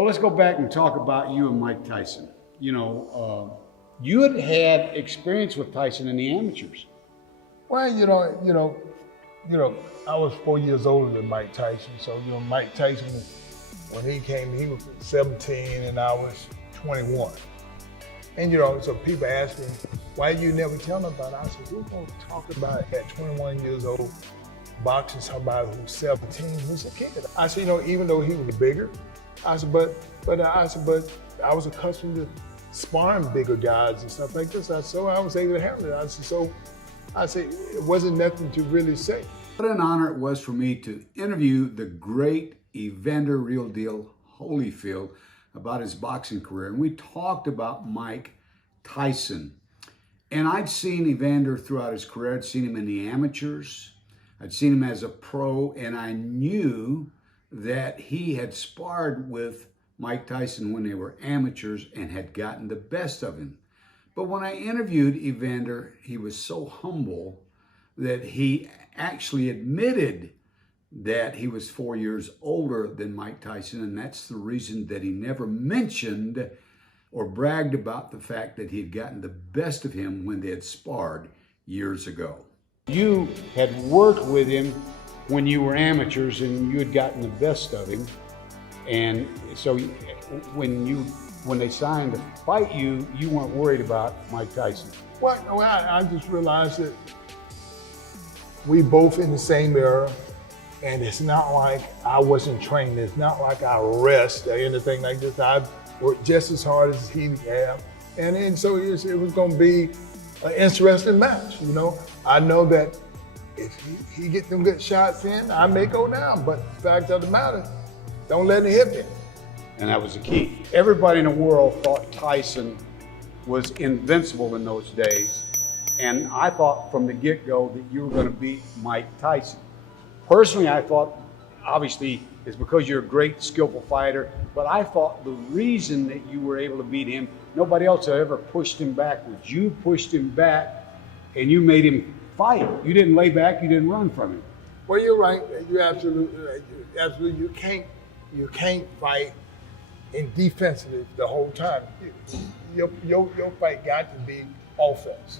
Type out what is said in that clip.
Well, let's go back and talk about you and Mike Tyson. You had experience with Tyson in the amateurs. Well, I was 4 years older than Mike Tyson. So, Mike Tyson, when he came, he was 17 and I was 21. And, so people ask me, why you never tell them about it? I said, who's going to talk about it at 21 years old, boxing somebody who's 17, who's a kid? I said, even though he was bigger, I said, but I was accustomed to sparring bigger guys and stuff like this. So I was able to handle it. I said, it wasn't nothing to really say. What an honor it was for me to interview the great Evander Real Deal Holyfield about his boxing career. And we talked about Mike Tyson. And I'd seen Evander throughout his career. I'd seen him in the amateurs. I'd seen him as a pro, and I knew that he had sparred with Mike Tyson when they were amateurs and had gotten the best of him. But when I interviewed Evander, he was so humble that he actually admitted that he was 4 years older than Mike Tyson, and that's the reason that he never mentioned or bragged about the fact that he had gotten the best of him when they had sparred years ago. You had worked with him when you were amateurs and you had gotten the best of him, and so when they signed to fight you, you weren't worried about Mike Tyson. Well, I just realized that we both in the same era, and it's not like I wasn't trained. It's not like I rest or anything like this. I worked just as hard as he had, and so it was going to be an interesting match. I know that if he get them good shots in, I may go down, but the fact of the matter, don't let it hit me. And that was the key. Everybody in the world thought Tyson was invincible in those days. And I thought from the get-go that you were going to beat Mike Tyson. Personally, I thought, obviously, it's because you're a great, skillful fighter, but I thought the reason that you were able to beat him, nobody else had ever pushed him backwards. You pushed him back and you made him fight. You didn't lay back, you didn't run from him. Well, you're right. You're absolutely right. Absolutely, you can't fight in defensive the whole time. Your fight got to be offense.